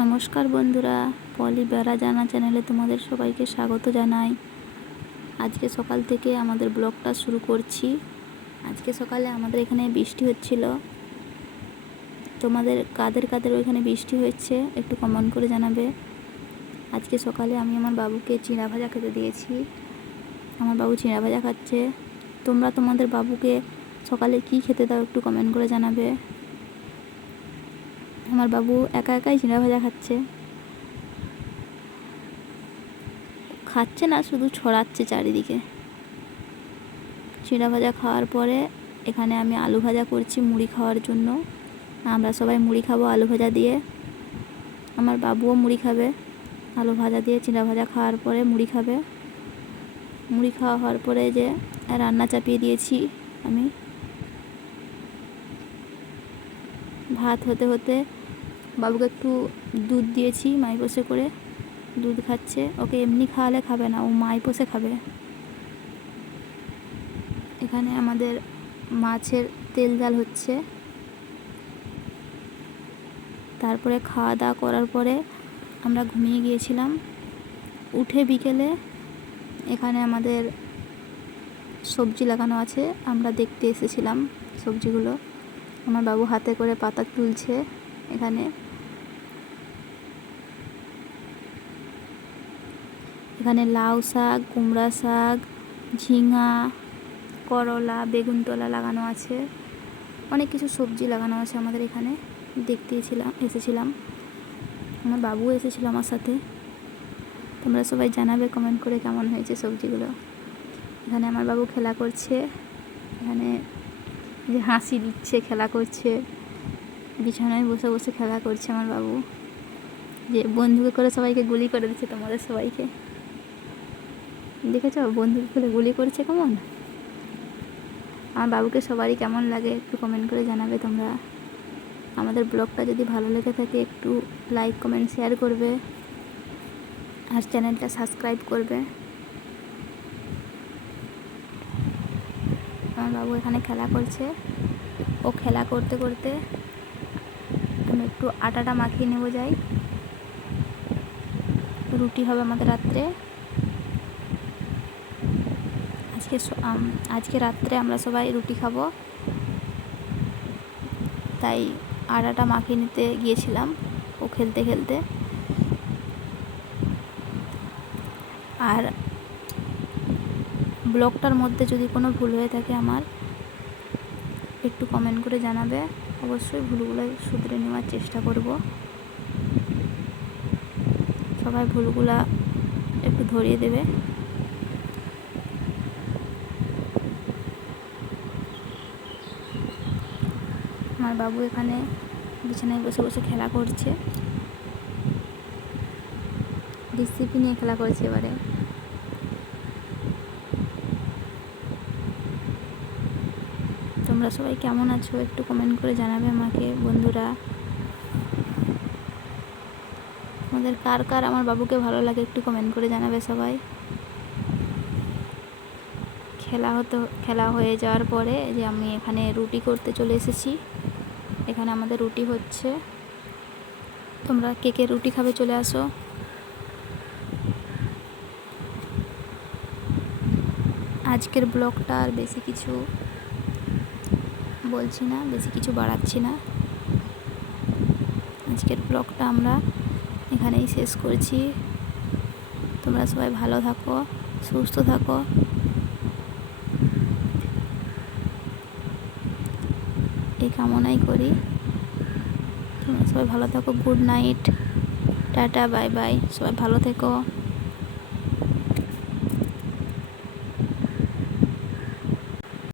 নমস্কার বন্ধুরা, পলি বেড়া জানা চ্যানেলে তোমাদের সবাইকে স্বাগত জানাই। আজকে সকাল থেকে আমাদের ব্লগটা শুরু করছি। আজকে সকালে আমাদের এখানে বৃষ্টি হচ্ছিল। তোমাদের কাদের কাদের ওইখানে বৃষ্টি হচ্ছে একটু কমেন্ট করে জানাবে। আজকে সকালে আমি আমার বাবুকে চিড়া ভাজা খেতে দিয়েছি। আমার বাবু চিড়া ভাজা খাচ্ছে। তোমরা তোমাদের বাবুকে সকালে কি খেতে দাও একটু কমেন্ট করে জানাবে। আমার বাবু একা একাই চিড়া ভাজা খাচ্ছে না, শুধু ছড়াচ্ছে চারিদিকে। চিড়া ভাজা খাওয়ার পরে এখানে আমি আলু ভাজা করছি মুড়ি খাওয়ার জন্য। আমরা সবাই মুড়ি খাবো আলু ভাজা দিয়ে। আমার বাবুও মুড়ি খাবে আলু ভাজা দিয়ে। চিড়া ভাজা খাওয়ার পরে মুড়ি খাবে। মুড়ি খাওয়া হওয়ার পরে যে রান্না চাপিয়ে দিয়েছি আমি। ভাত হতে হতে বাবুকে একটু দুধ দিয়েছি মাই বসে করে, দুধ খাচ্ছে। ওকে এমনি খাওয়ালে খাবে না, ও মাই বসে খাবে। এখানে আমাদের মাছের তেল জাল হচ্ছে। তারপরে খাওয়া দাওয়া করার পরে আমরা ঘুমিয়ে গিয়েছিলাম। উঠে বিকেলে এখানে আমাদের সবজি লাগানো আছে, আমরা দেখতে এসেছিলাম সবজিগুলো। আমার বাবু হাতে করে পাতা তুলছে। এখানে লাউ শাক, কুমড়া শাক, ঝিঙা, করলা, বেগুনতলা লাগানো আছে। অনেক কিছু সবজি লাগানো আছে আমাদের এখানে। দেখতে এসেছিলাম। আমার বাবু এসেছিল আমার সাথে। তোমরা সবাই জানাবে কমেন্ট করে কেমন হয়েছে সবজিগুলো। এখানে আমার বাবু খেলা করছে। এখানে যে হাসি দিচ্ছে, খেলা করছে। বিছানায় বসে বসে খেলা করছে আমার বাবু। যে বন্ধুকে করে সবাইকে গুলি করে দিচ্ছে, তোমাদের সবাইকে দেখেছ বন্ধুকে করে গুলি করছে কেমন। আমার বাবুকে সবারই কেমন লাগে একটু কমেন্ট করে জানাবে তোমরা। আমাদের ব্লগটা যদি ভালো লেগে থাকে একটু লাইক কমেন্ট শেয়ার করবে আর চ্যানেলটা সাবস্ক্রাইব করবে। আমার বাবু এখানে খেলা করছে। ও খেলা করতে করতে আমি একটু আটাটা মাখিয়ে নেবো যাই। রুটি হবে আমাদের রাত্রে। আজকে রাত্রে আমরা সবাই রুটি খাবো, তাই আটাটা মাখিয়ে নিতে গিয়েছিলাম ও খেলতে খেলতে। আর ব্লগটার মধ্যে যদি কোনো ভুল হয়ে থাকে আমার একটু কমেন্ট করে জানাবে। অবশ্যই ভুলগুলো শুধরে নেওয়ার চেষ্টা করব। সবাই ভুলগুলা একটু ধরিয়ে দেবে। আমার বাবু এখানে বিছানায় বসে বসে খেলা করছে। রেসিপি নিয়ে খেলা করছে এবারে। তোমরা সবাই কেমন আছো একটু কমেন্ট করে জানাবে আমাকে বন্ধুরা। আমাদের কার কার আমার বাবুকে ভালো লাগে একটু কমেন্ট করে জানাবে সবাই। খেলা হয়ে যাওয়ার পরে যে আমি এখানে রুটি করতে চলে এসেছি। এখানে আমাদের রুটি হচ্ছে। তোমরা কে কে রুটি খাবে চলে আসো। আজকের ব্লগটা আর বেশি কিছু বলছি না, বেশি কিছু বাড়াচ্ছি না। আজকের ব্লগটা আমরা এখানেই শেষ করছি। তোমরা সবাই ভালো থাকো, সুস্থ থাকো। এই কামনাই করি। তোমরা সবাই ভালো থাকো। Good night, tata, bye bye. সবাই ভালো থেকো।